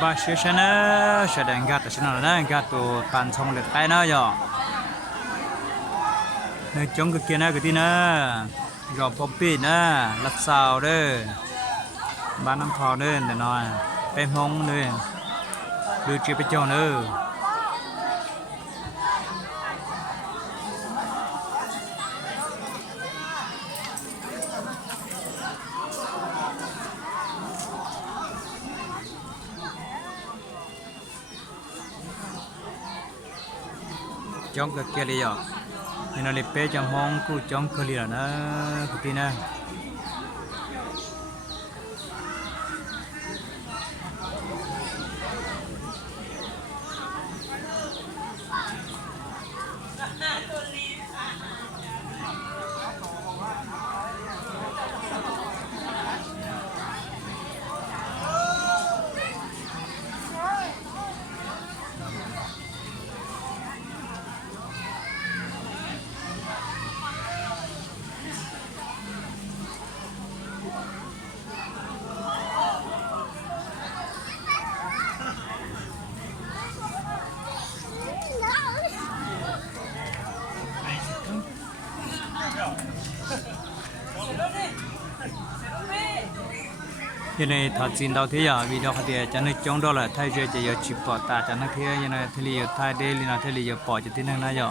บาเชชนะแสดงกัดชนะนะกัดตัวการชงเล็กไปนะย่อในจงก็เกียนะก็ที่นะรอปอปี้นะลัดสาวเด้อบ้านน้ำพอเด้อเดี๋ยวน้อยไปมองเด้อดูจีไปเจ้าเด้อจงก็เกียเลยย่อนี่เราเลยไปจังห้องกูจงก็เลยนะก็ที่นะยังไงถ้าจินดาวเทียวิดีโอเขาเดียจะนึกจ้องดอลไทยจะยอชิปปอตาจะนึกเทียยังไงทะเลยไทยเดลินาทะเลยปอจะที่นั่งน่าย่อ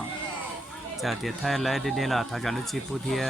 จะเดียไทยไล่เดล่ะถ้าจะนึกชิปูเทีย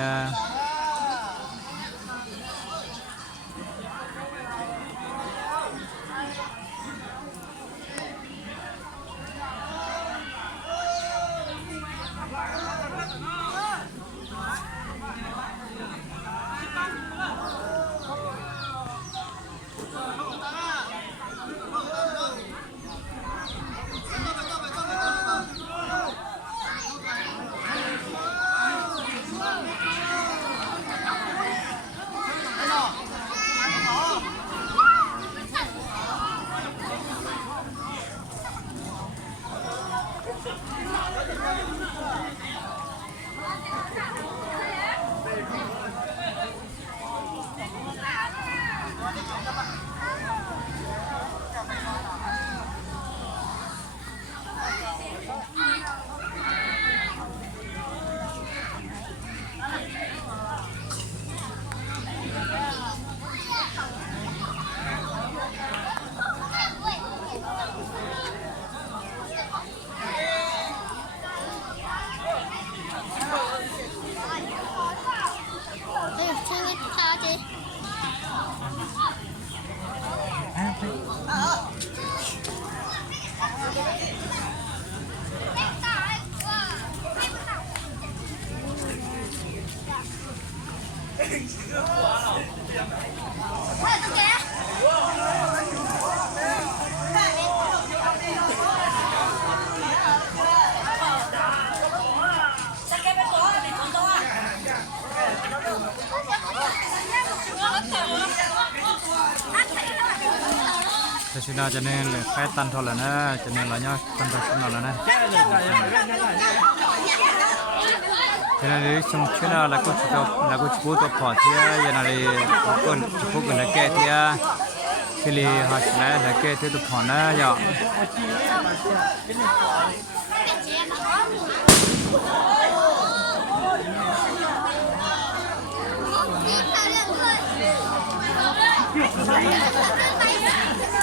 แต่ชินาจะเน้นเลยแค่ตันทอแล้วนะจะเน้นหลายย่อตันทอชินาแล้วนะฉะนั้นเลยชงชินาแล้วก็ชิบุตพอเทียยันอะไรพวกนักแก่เทียที่ลีหาชนะนักแก่ที่ตัวพอนะย่อ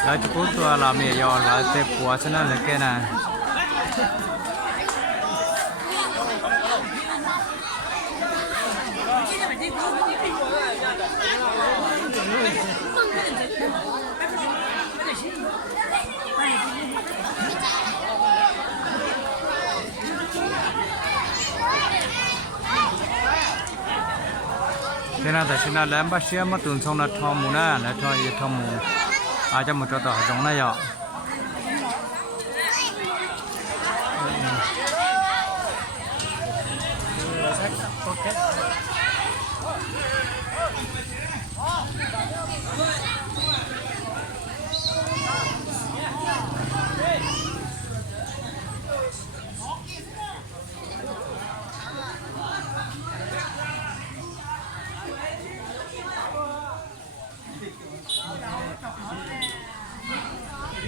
แล้วจะพูดตัวเราไม่ยอมเราเจ็บหัวฉะนั้นเลยแกนะเจ้าหน้าแต่ชินาแล้วบ้าเชื่อมาตุนทรงนัดทอมูน่าและทอยทอมูอาจจะหมดต่อตรงนั้นย่อ ฉ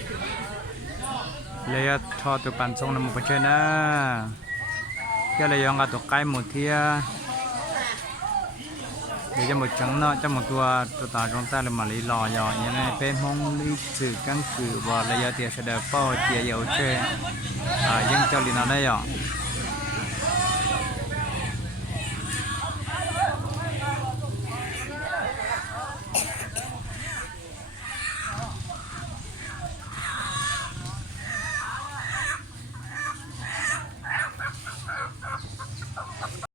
เลยทอตัวปันทรงนำมาเชิญนะแค่เลยยองกับตัวไก่หมดเทียเดี๋ยวจะหมดจังเนาะจะหมดตัวตาตรงใต้เลยมาลีรอยอย่างนี้เป็นห้องลีสื่อกันคือว่าระยะเทียเสด็จป้อเทียเยาวเชยังเจ้าลีนาได้หรอ